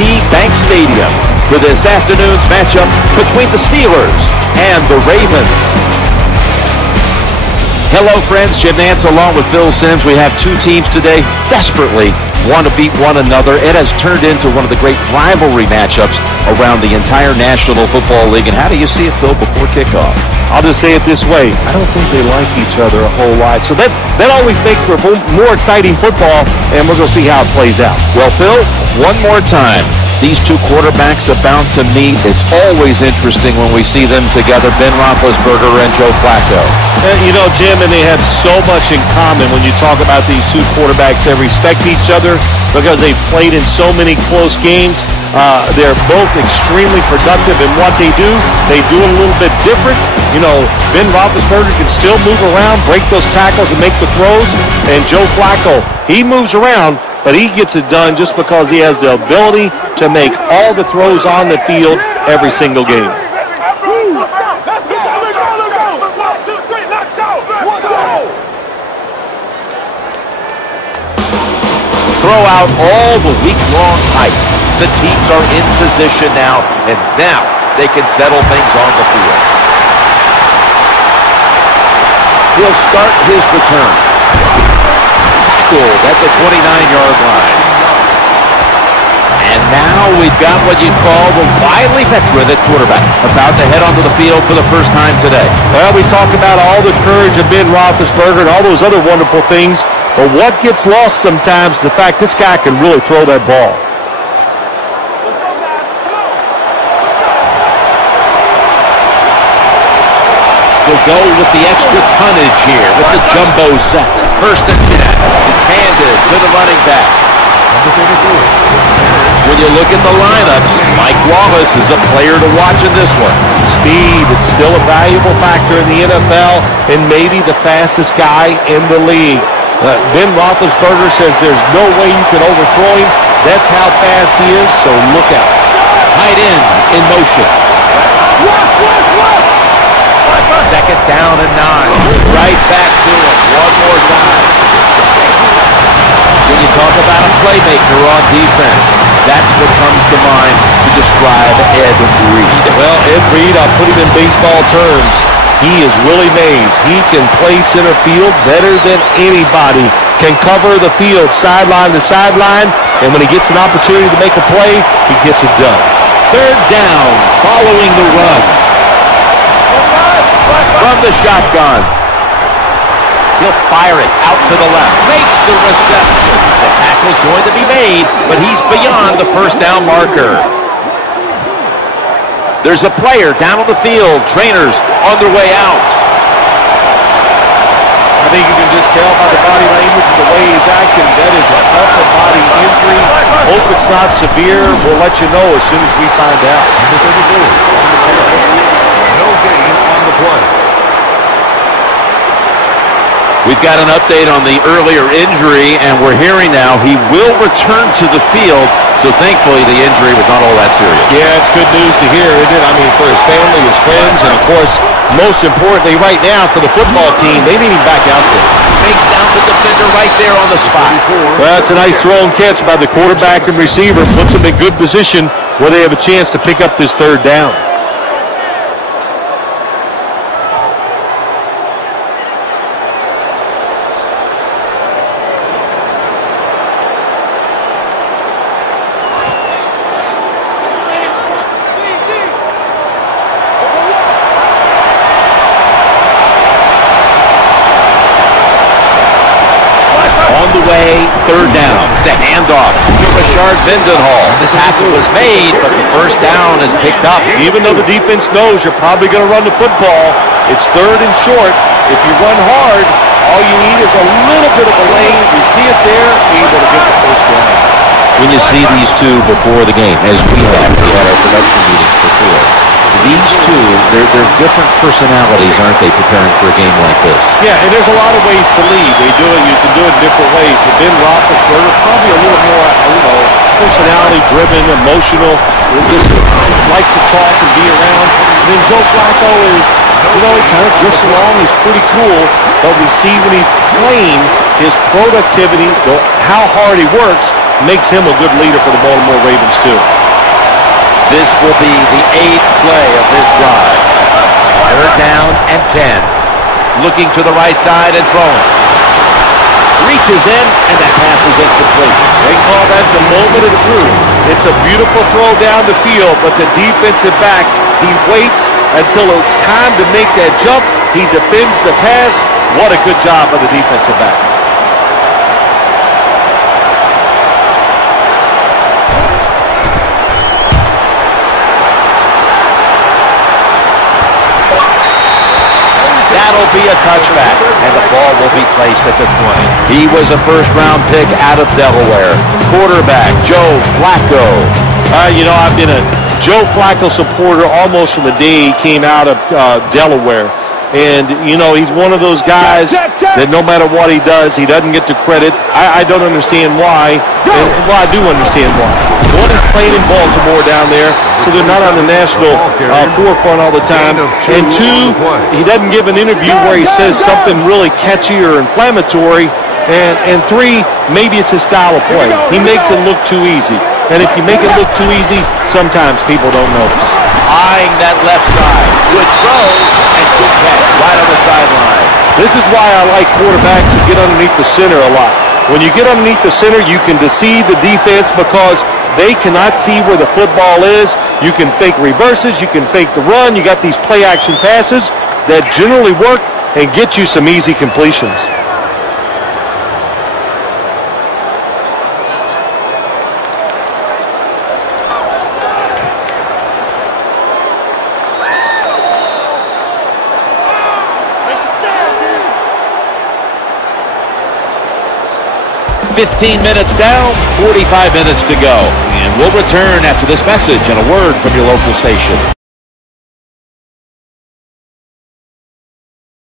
M&T Bank Stadium for this afternoon's matchup between the Steelers and the Ravens. Hello, friends. Jim Nance along with Bill Sims. We have two teams today desperately want to beat one another. It has turned into one of the great rivalry matchups around the entire National Football League. And how do you see it, Phil, before kickoff? I'll just say it this way. I don't think they like each other a whole lot. So that always makes for more exciting football, and we're going to see how it plays out. Well, Phil, one more time. These two quarterbacks about to meet. It's always interesting when we see them together, Ben Roethlisberger and Joe Flacco. You know, Jim, and they have so much in common when you talk about these two quarterbacks. They respect each other because they've played in so many close games. They're both extremely productive in what they do. They do it a little bit different. You know, Ben Roethlisberger can still move around, break those tackles, and make the throws. And Joe Flacco, he moves around, but he gets it done just because he has the ability to make all the throws on the field every single game. Throw out all the week-long hype. The teams are in position now, and now they can settle things on the field. He'll start his return. Tackled at the 29-yard line. And now we've got what you call the wily veteran at quarterback, about to head onto the field for the first time today. Well, we talk about all the courage of Ben Roethlisberger and all those other wonderful things, but what gets lost sometimes is the fact this guy can really throw that ball. We'll go with the extra tonnage here with the jumbo set. First and 10. It's handed to the running back. When you look at the lineups, Mike Wallace is a player to watch in this one. Speed, it's still a valuable factor in the NFL, and maybe the fastest guy in the league. Ben Roethlisberger says there's no way you can overthrow him. That's how fast he is, so look out. Tight end in motion. Second down and 9. Right back to him. One more time. When you talk about a playmaker on defense, that's what comes to mind to describe Ed Reed. Well, Ed Reed, I'll put him in baseball terms. He is Willie Mays. He can play center field better than anybody. Can cover the field sideline to sideline, and when he gets an opportunity to make a play, he gets it done. Third down, following the run. From the shotgun. He'll fire it out to the left. Makes the reception. The tackle's going to be made, but he's beyond the first down marker. There's a player down on the field. Trainers on their way out. I think you can just tell by the body language and the way he's acting, that is an upper body injury. Hope it's not severe. We'll let you know as soon as we find out. No gain on the play. We've got an update on the earlier injury, and we're hearing now he will return to the field, so thankfully the injury was not all that serious. Yeah, it's good news to hear, isn't it? I mean, for his family, his friends, and of course, most importantly right now for the football team, they need him back out there. Takes out the defender right there on the spot. Well, it's a nice throw and catch by the quarterback and receiver, puts them in good position where they have a chance to pick up this third down. Third down. The handoff to Rashard Mendenhall. The tackle was made, but the first down is picked up. Even though the defense knows you're probably going to run the football, it's third and short. If you run hard, all you need is a little bit of a lane. You see it there, able to get the first down. When you see these two before the game, as we had our production meetings before, these two, they're different personalities, aren't they, preparing for a game like this? Yeah, and there's a lot of ways to lead. You can do it in different ways. But Ben Roethlisberger, probably a little more, personality-driven, emotional, just likes to talk and be around. And then Joe Flacco is, he kind of drifts along. He's pretty cool. But we see when he's playing, his productivity, how hard he works, makes him a good leader for the Baltimore Ravens, too. This will be the 8th play of this drive. 3rd down and 10. Looking to the right side and throwing. Reaches in, and that pass is incomplete. They call that the moment of truth. It's a beautiful throw down the field, but the defensive back, he waits until it's time to make that jump. He defends the pass. What a good job by the defensive back. That'll be a touchback, and the ball will be placed at the 20. He was a first-round pick out of Delaware. Quarterback, Joe Flacco. I've been a Joe Flacco supporter almost from the day he came out of Delaware. And, he's one of those guys that no matter what he does, he doesn't get the credit. I don't understand why. Well, I do understand why. One is playing in Baltimore down there, so they're not on the national forefront all the time. And 2, he doesn't give an interview where he says something really catchy or inflammatory. And 3, maybe it's his style of play. He makes it look too easy. And if you make it look too easy, sometimes people don't notice. Eyeing that left side. Good throw and good catch right on the sideline. This is why I like quarterbacks who get underneath the center a lot. When you get underneath the center, you can deceive the defense because they cannot see where the football is. You can fake reverses. You can fake the run. You got these play-action passes that generally work and get you some easy completions. $15 minutes down, 45 minutes to go. And we'll return after this message and a word from your local station.